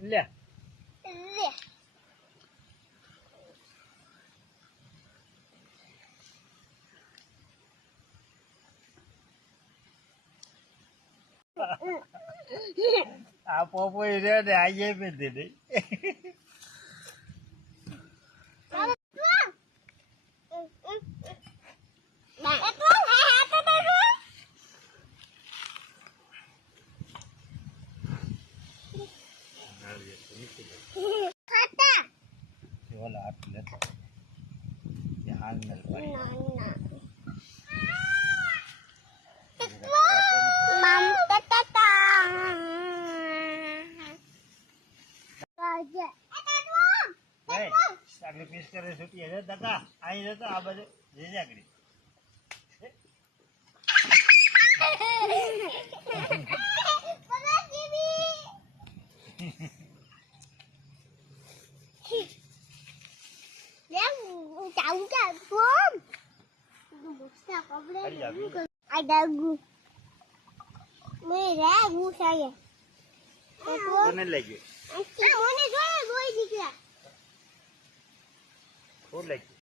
લે લે આ પોપો રે ને આઈએ પે દે દે ઓલા હાથ લેતો હાલ મેલ પડી આગળ પીસ કરે છૂટી હશે દકા અહીં જતો આ બાજુ જઈ આગળ કોને લાગ્યું કોણ લાગ્યું